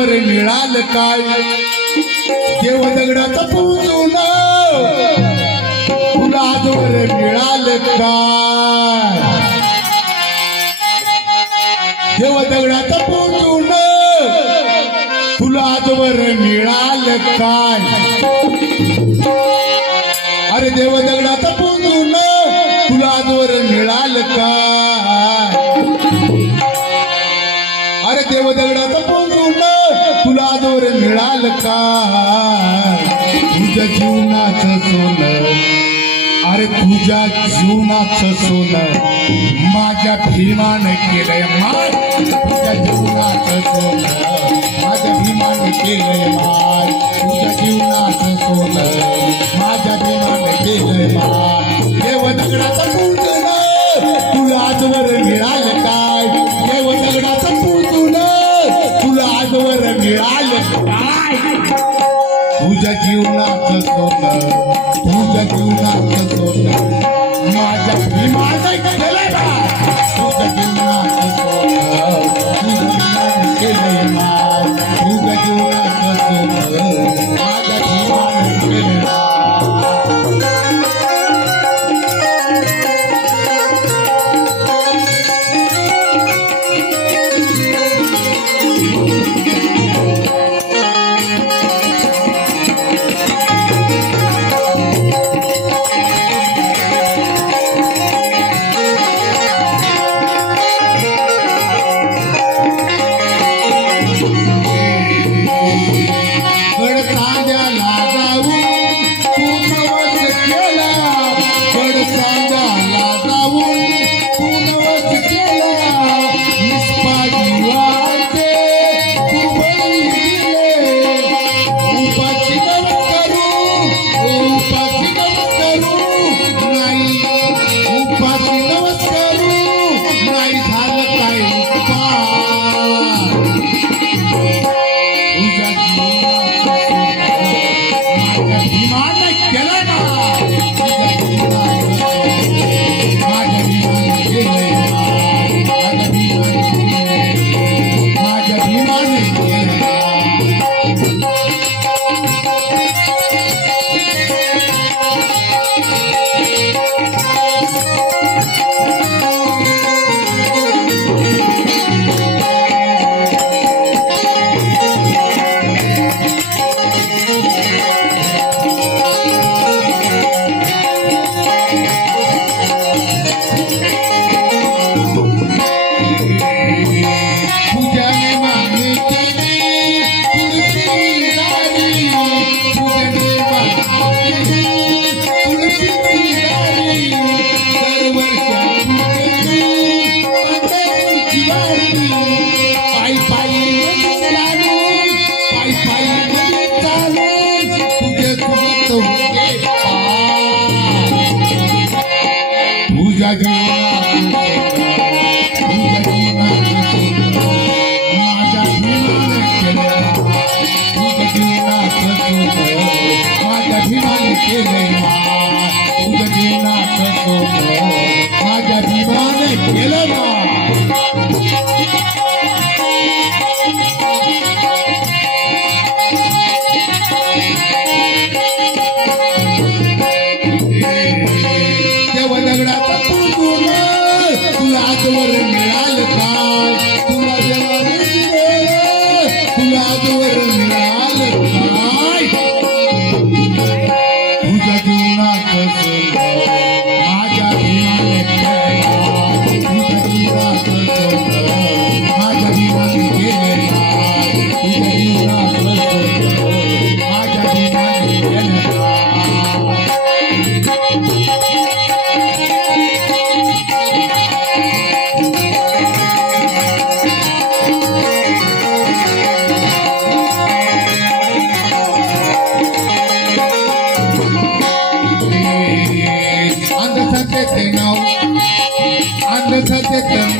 आजवर मिळालं काय देव दगडाचं पूजून तुला आजवर मिळालं काय देव दगडाचं पूजून तुला आजवर मिळालं काय अरे देव दगडाचं पूजून तुला आजवर मिळालं काय अरे देव दगडाचं पूजून तुला आजवर मिळालं काय तुझ्या जीवनाचं सोनं अरे तुझ्या जीवनाचं सोनं माझ्या भीमानं केलंय माय तुझ्या जीवनाचं सोनं माझ्या भीमानं केलंय माय तुझ्या जीवनाचं सोनं माझ्या भीमानं केलंय माय देव दगडाचं पूजून तुला आजवर मिळालं काय देव दगडाचं पूजून तुला आजवर मिळालं काय तुझ्या जीवनाचं सोनं तुझ्या जीवनाचं सोनं माझ्या भीमानं केलंय माय तुझ्या जीवनाचं सोनं तुझ्या भीमानं केलंय माय तुझ्या जीवनाचं सोनं माझ्या भीमानं केलंय माय I'm the